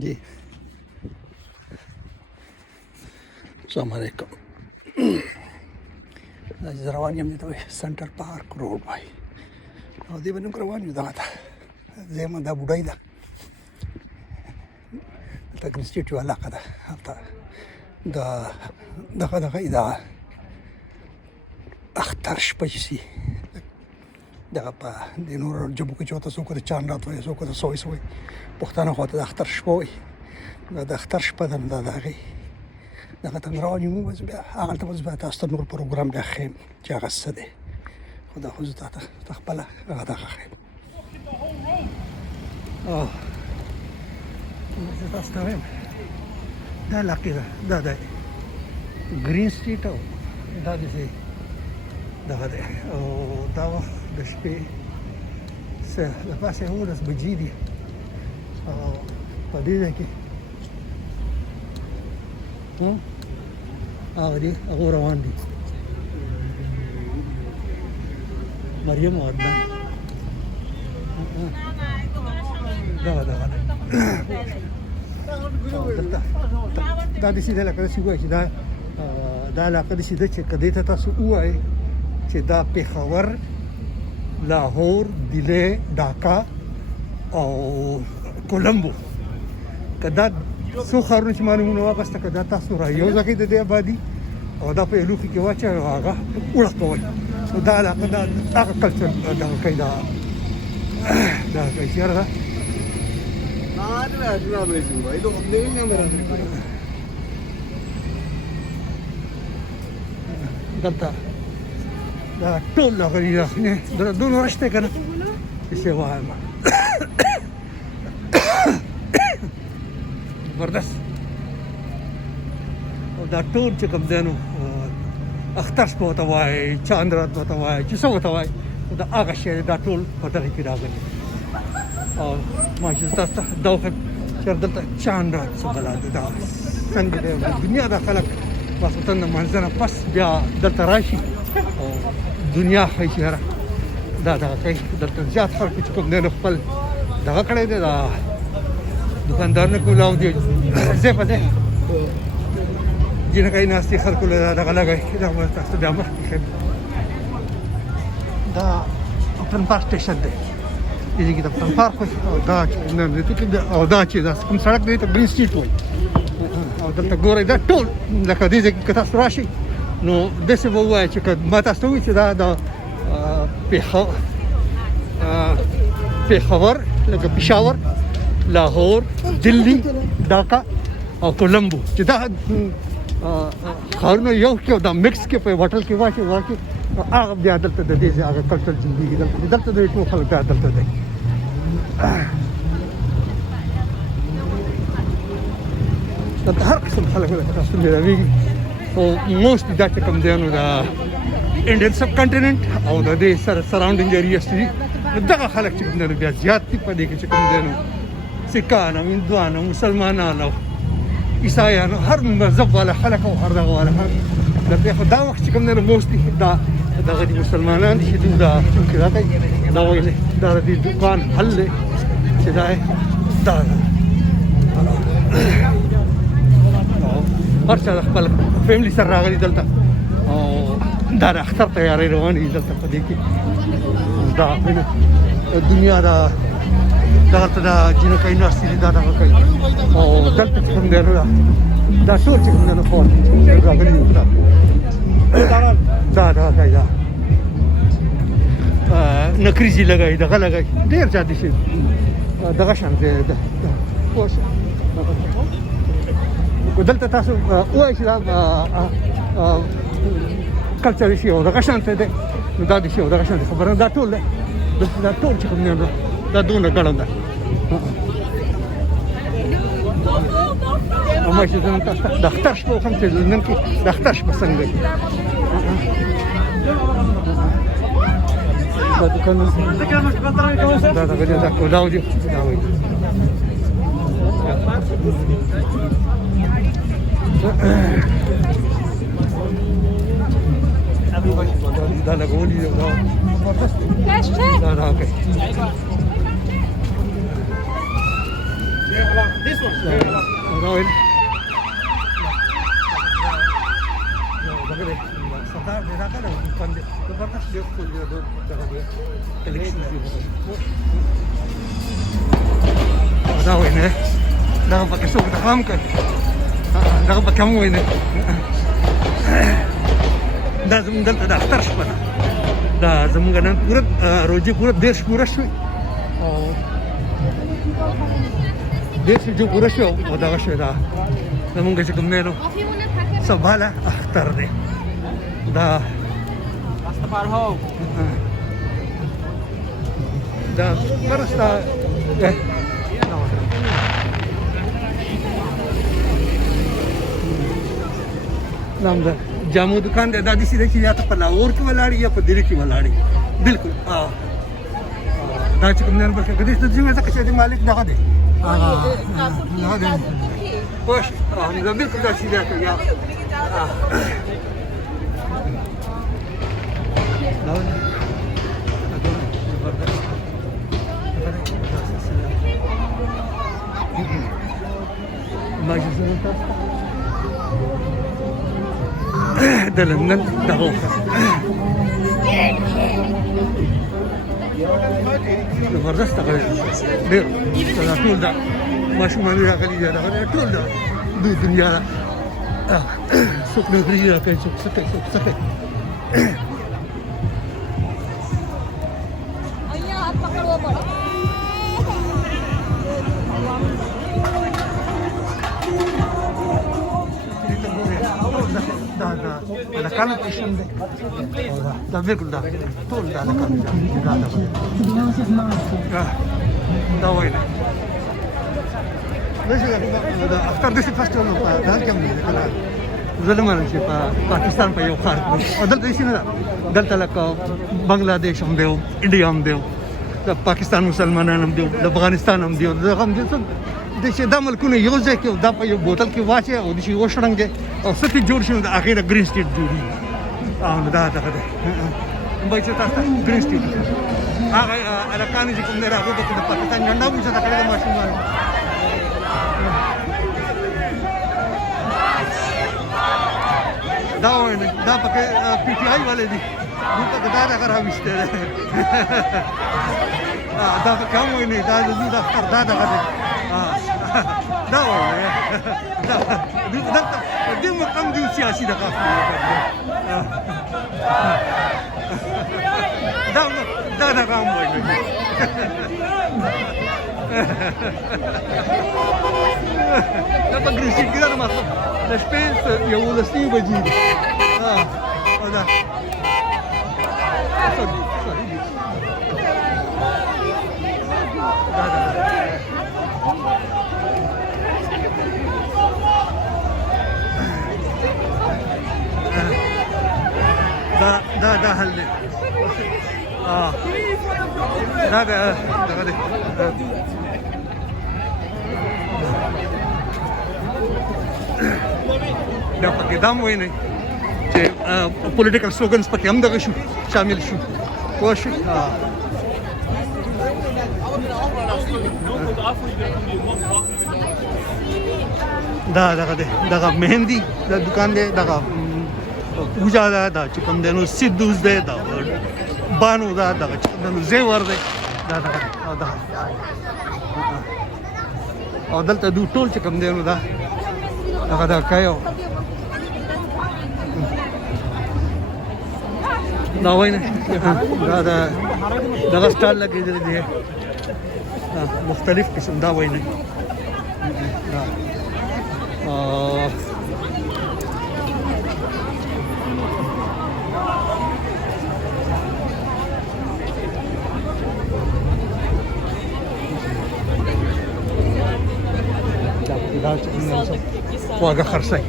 जी السلام علیکم دا چې روان یم دلته سنټر پارک روډ وایي او دې باندې روان یم دغه ته زما دا بوډۍ ده دلته ګرین سټریټ یوه علاقه ده هلته دغه دا اختر شپه چې سي دغه په د نورو ژبو کې چې ورته څوک د چاند رات وایي څوک د سویس وایي پښتانه خوا ته د اختر شپه وایي د اختر شپه ده نو دا د هغې دغه ته روان یو اوس بیا هغلته اوس بیا تاسو ته نور پروګرام بیا ښیم چې هغه څه دی خو دا خو زه ته خپله هغه دغه ښیم زه تاسو ته وایم دا علاقې ده دا د ګرین سټریټ او دا داسې دغه دی او دا وخت د شپې څه د پاسه 11 بجې دي او په دې ځای کې هغه دي هغه روان دي مریم او عدنان دغه دا داسې ده لکه داسې ووایي چې دا علاقه داسې ده چې که دې ته تاسو ووایئ چې دا پېښور لاهور دلې ډاکا او کولمبو که دا څو ښارونه چې ما نومونه واخیسته که دا تاسو را یو ځای کوئ د دې آبادي او دا په یو لوښي کې واچوئ او هغه اوړه کوئ نو دا علاقه دا هغه کلچر دغه کوي دغه کوي چې یاره دلته دا ټول هغه دي دونه رشته که نه چې څه وایم زبردست او دا ټول چې کوم دی نو اختر شپه ورته وایي چاند رات ورته وایي چې څه ورته وایي دا هغه شی دا ټول په دغه کې راغلي او ماشاء تاسو ته دا وخت چې دلته چاند رات څه بلا دی دا څنګه دی دنیا دا خلک ماسختن د منځ نه پس بیا دلته راشي او دنیا ښایي چې هره دا دغه کوي دلته زیات خلکو چې کوم دی نو خپل دغه کړی دی دا दुकानदार ने कोलाव दियो से पते जिन कहीं नास्ती खर को लगा लगा किधर मस्त तो दामर दा अपन पार्क स्टेशन दे ये की अपन पार्क और दा ने तो कि और दा चीज हम सड़क दे तो ग्रीन स्ट्रीट हुई और दल गोरे दा टोल लका दे कि कतास्ट्राशी नो देसे वो है कि माता स्टोवी से दा पेशावर लगा पेशावर لاهور دلی ډاکا او کولمبو چې دا ښارونه یو کې دا مکس کې په هوټل کې واچي هغه بیا دلته د دې هغه کلچر زندگی دلته د ټول خلک بیا دلته دی دلته هر قسم خلک تاسو ملويږي او موست دا چې کوم دی نو دا انډین سب کانټیننټ او د دې سره سراوندینګ ایریاز دي دغه خلک چې کوم دی بیا زیات دي په دې کې چې کوم دی نو سکان هندوان مسلمانان او عیسایان هر مذهب والا خلک او هر دغه والا د په دا وخت چې کوم نه موستي دا دغه مسلمانان چې دا چې راځي دا ویل دا د دکان حل چې دا هر څه خپل فیملی سره راغلي دلته او دا اختر تیاری رواني دلته په دې کې دا دنیا دا دغه دا جنو کوي ناستې دا کوي او دلته کوم دی دا ټول چې کوم نه فور راغلي دا کوي دا نکریزي لګای دغه لګای ډیر زیات شي دغه شان دی اوس دلته تاسو وایي چې دا کلچر شي او دغه شان دی دا د شي او دغه شان خبره دا ټول چې کوم نه دا دونه ګړم ده او ما چې زموږ تاسو د اختر شپه هم چې نن کې د اختر شپه څنګه دی دا دکان دا دغه دا کولاو دي دا وایي دا لګولي دا اوكي Royal. सरदार मेरा का ना पंडे तो बता शेफ को ये दो जगह पे कलेक्शन है बताओ इन्हें ना pakai suku takam kan ना pakai kamu ini dah zaman dah daftar sebenarnya dah zaman kan pura roji pura desh pura sih oh desh jo pura sih oh dah sih dah zaman kan sih kemana sabala akhtar deh dah Rasta par ho. dah berasta नाम दा जामू दुकान दे दादी सी देखी या तो पलावर की वलाड़ी या पदिरी की वलाड़ी बिल्कुल हां दाच कमनर पर कदी तो जिमे तक से मालिक दगा दे हां ना दे खुश हां बिल्कुल दाची दे के या dalam nan tahu Lepas tak kali ber kalau tu dah masuk mana kali dia dah tu dah di dunia lah sok negeri dia kan sok sakit ayah apa keluar bola ada kanan isim deh, dah betul dah, tu dah ada kanan dah ada. Dah wait. Lepas itu dah after this festival dah kami ni kalau zaman ni Pakistan payah khar. Adal tu isi nada, dal talak Bangladesh ambil, India ambil, dah Pakistan Musliman ambil, dah Afghanistan ambil, dah kami tu देशे दामल कुने योजे के दा पे बोतल की वाचे और दिशी ओशरंगे और सती जोड़ शुरू आखिर ग्रीन स्ट्रीट जोड़ी दा दा दा बाइचे ता green street ala kani ji kumnera ko to Pakistan झंडा भी सदा करे मासूम दा पके पीटीआई वाले दी उनका दा करा बिस्ते दा काम हुई नहीं दा दा करे dah orang ya, dia makam di usia sih dah kafir. Dah kamu ini. Dapat grisip kita ada masuk. Dah space ya udah sih baju. Dah. Sorry. Dah. दा हल्ले दा pakai dam ini political slogans pakai हम दगा शू शामिल शू कोश दा मेहंदी दा दुकान दे दा पूजा दा चिकन देनो सिद्धूस दे दा बानू दा चिकन देनो जेवर दे दा अदल त दू टोल चिकन देनो दा कायो दा वइन दा स्टाइल लगे दे मुख्तलिफ किस्म दा वइन واقع خرسي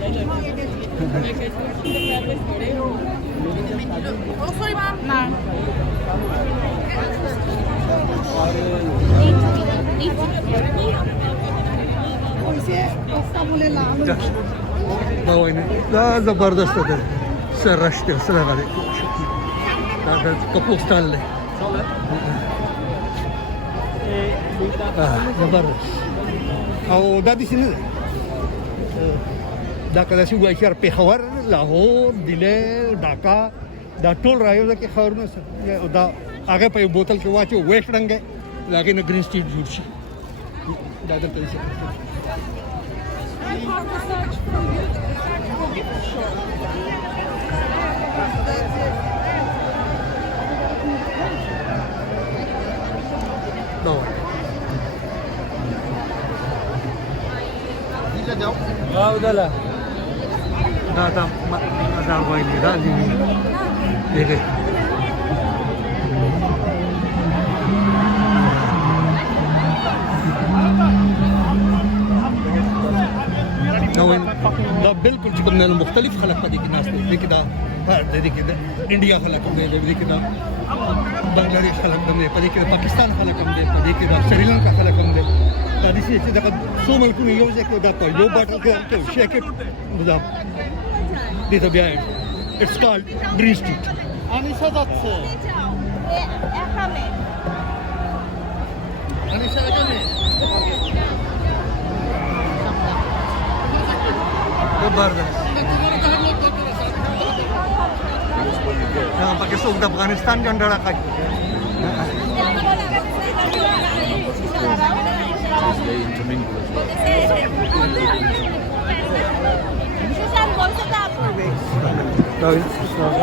لا زبردست ده سرشته سلام عليكم هذا كابوس تاله زبردست او دا دې نه دا کله چې وایي چې پېښور لاهور دلی ډاکا دا ټول رايو کې خبرونه او دا هغه په بوتل کې واچو ویټ رنګ لاګې نه گرین سټریټ جوړ شي دا دلته یې Wow, dala. دا وایي دا دې دغه دا بالکل چې کوم نه مختلف خلک پدې کې ناس دي کې دا د دې کې د انډیا خلک هم دي د دې کې دا بنگلاديش خلک هم دي پدې کې د پاکستان خلک هم دي پدې کې د سریلانکا خلک هم دي دا دې چې دا څو ملکونه یو ځای کې دا په یو باټل کې شیک دا دې ته بیا it's called green street Ani sadatse. Ekame. Ani sadakane. Zebardast. Jangan pakai sok di Afghanistan jangan darakai.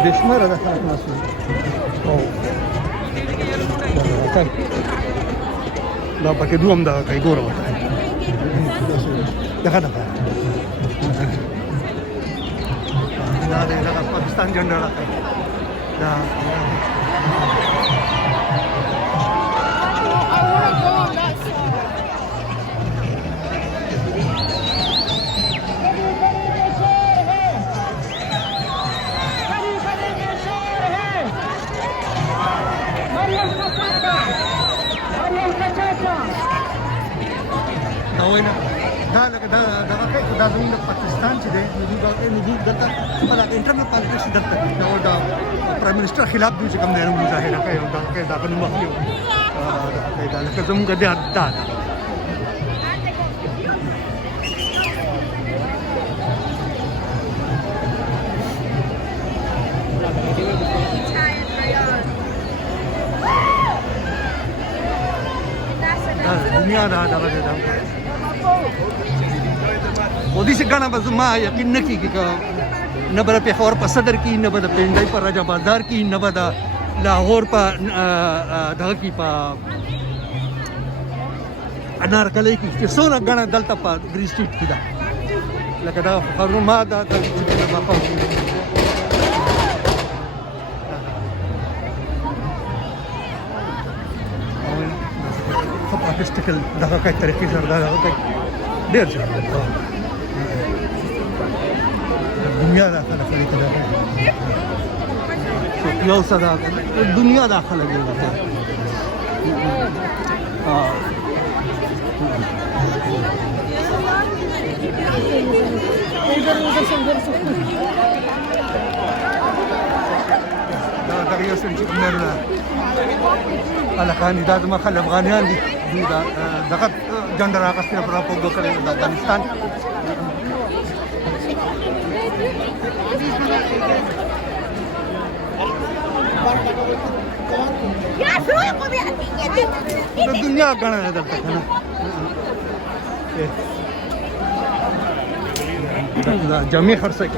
Deshmar ada khas masuk. Oh. Kan. Dah pakai dua dah kai gora. Dah kan apa? Dah ada Pakistan janda lah. Dah. دا زموږ پاکستان چې دی نو دوی دلته خپله انټرنل پالیټکس دلته کوي او د پرایم منسټر خلاف دوی چې کوم دی مظاهره کوي او دغه نوم اخلي دا لکه زموږ د دا دنیا دا ودی سے گانا بس ما یقین نہ کی کہ نہ بر پېښور په صدر کی نہ بر پنډای پر راجا بازار کی نہ بر لاہور په دغه کی په انارکلی کی چې څونه غانا دلته په گرین سټریټ کې دا لکه دا خبرو ما دا د بابا خو ارتستیکل دغه کوي طریقې سره دا کوي ډېر ښه دنیا داخله کړی کړه یو صدا دنیا داخله کړی دا یو څه چې مرله على کاندیدات مخال افغانیان دي دا دغه جنډر راغستنه پر راپورګو کړی د افغانستان الدنيا كان هذا لا جميع خرسك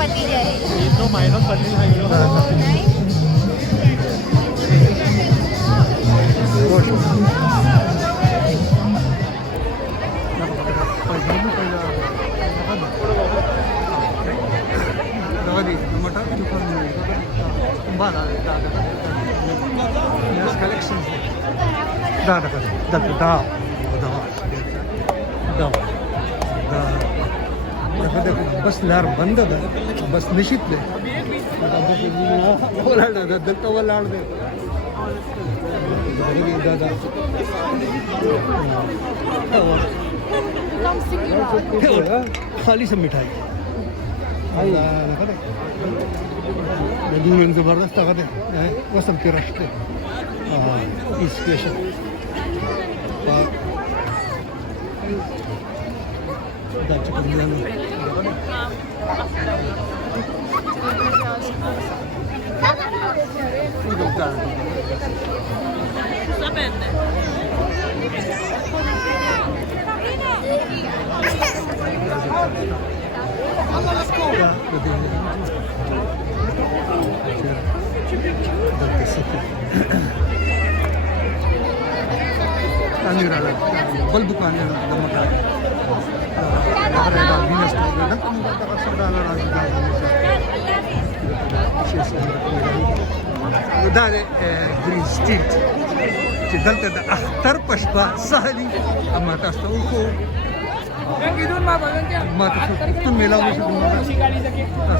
पडलेली आहे तो मायनस पडलेला आहे नाही बस लार बंद बस निश्चित खाली से मिठाई दूर जबरदस्त वसम के रस्ते स्पेशल बल दुकान داري جرين ستيت تدلت أخطر بشبا سهلي أما تستوكو ما تستوكو ملاو مش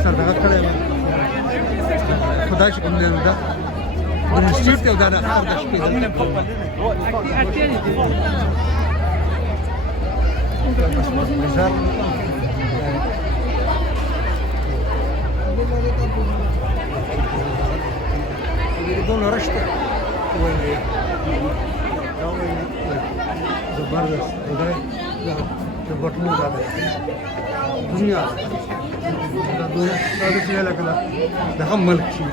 سردغت كده خداش كم لين ده جرين ستيت تودار أخطر دشكي مزار يقولون رشته زبردست زبردست دنيا هذا شيء لك ده هم ملك شيء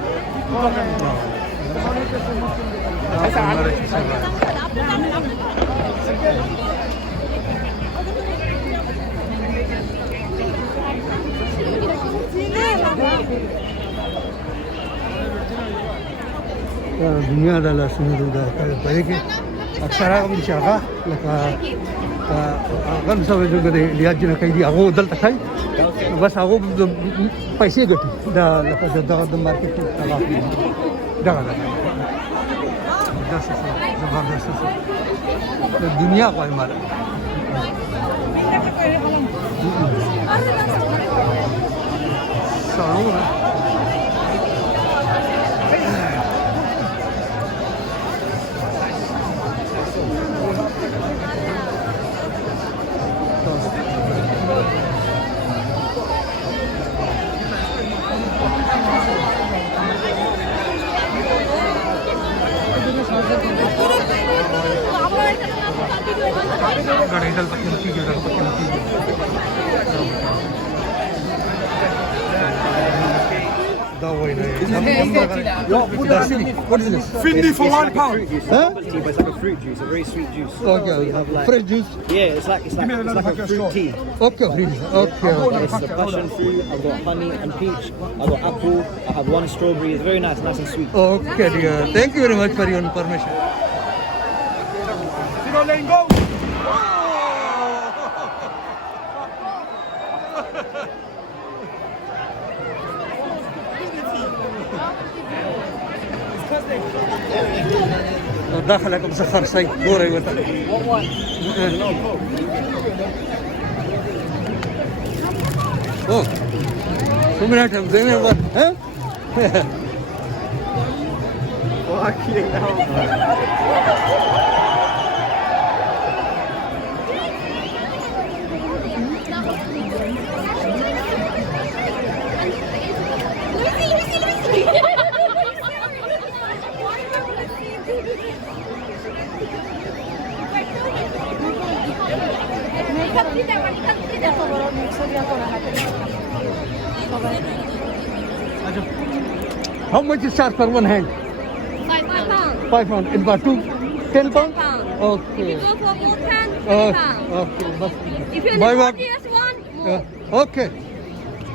दुनिया डाला सुनिए पहले अक्सर हम चाहा लगा गन सब जो गए लिया जिन कहीं दिया वो दल तक बस वो पैसे गटी दा लगा दा मार्केट लगा दा जबरदस्त दुनिया को हमारा सालों Gadidal pakai mati juga, pakai mati juga. Dawai na. What is this? Findi for £1. Huh? It's like a fruit juice, a very sweet juice. Okay, fresh juice. Yeah, it's like a fruit tea. Okay, fresh. Okay. It's a passion fruit. I've got honey and peach. I've got apple. I have one strawberry. It's very nice and sweet. Okay, dear. Thank you very much for your information. Go! داخلك مسخر شيء دوري وانت اوه شو مناتهم زي ما يبغى ها How much is charge for one hand? £5. 5 pounds. In about 10 pounds? £10. Okay. If you go for both hands, £10. Okay. But If you Buy only what? want just one, more. okay.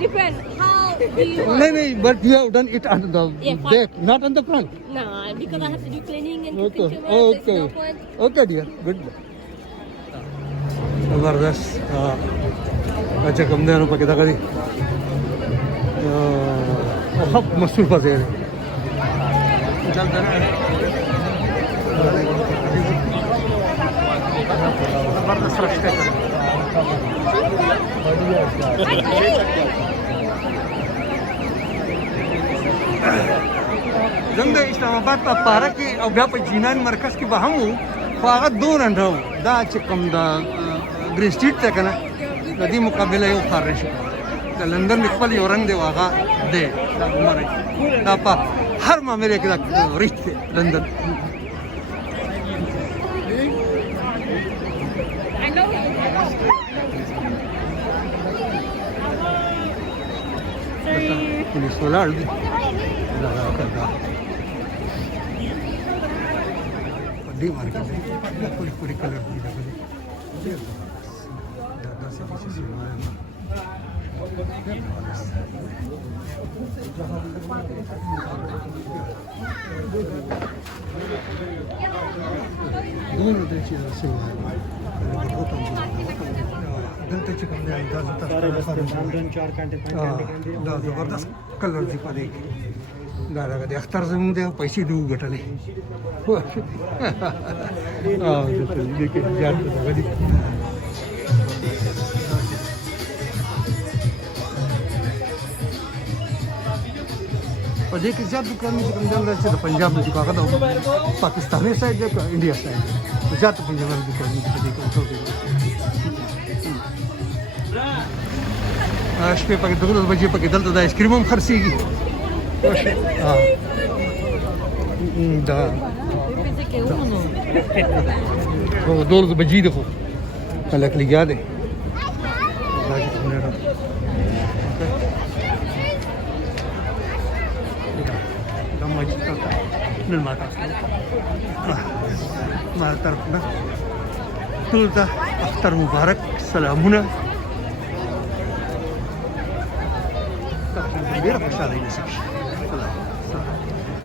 depends. How do you want? No, but you have done it on the Yeah, fine. back, not on the front. Nah, because I have to do cleaning and Okay, cooking too much. There's no okay. point. Okay, dear. Good. Zabardast. अच्छा कम देना पके था कभी बहुत मशहूर पास है चलता है जबरदस्त रखते हैं زموږ د اسلام آباد په پاره کې او بیا په جینان مرکز کې به هم وو خو هغه دون انډو دا چې کوم دا ګرین سټریټ ته کنه د دې مقابله یو خارج شو د لندن خپل یو رنگ دی واغه دی دا عمره دا په هر معاملې کې دا ریښت دی لندن پولیس ولاړ دي دا راکړه دې مارکیټ دی پوری کلر دی دا داسې دي چې دونه د چې څه دلته چې کوم دی دا دا زبردست کلر دی پدې دا د اختر زموږ دی پیسې دی وګټلې دې کې ځان دی په دې کې زیات دکانونه چې کوم ځای راځي د پنجاب نه چې هغه د پاکستاني سایډ دی که انډیا سایډ دی زیات پنجاب نه دکانونه په دې کې ټول شپې پکې 12 بجې پکې دلته د آیس کریم هم خرڅېږي دا 12 بجې ده خو خلک لګیا دی دا چې څنګه را دا ماجي تا نن ما تاسو ما طرفنا ټول ته اختر مبارک سلامونه ډېر خوشاله یم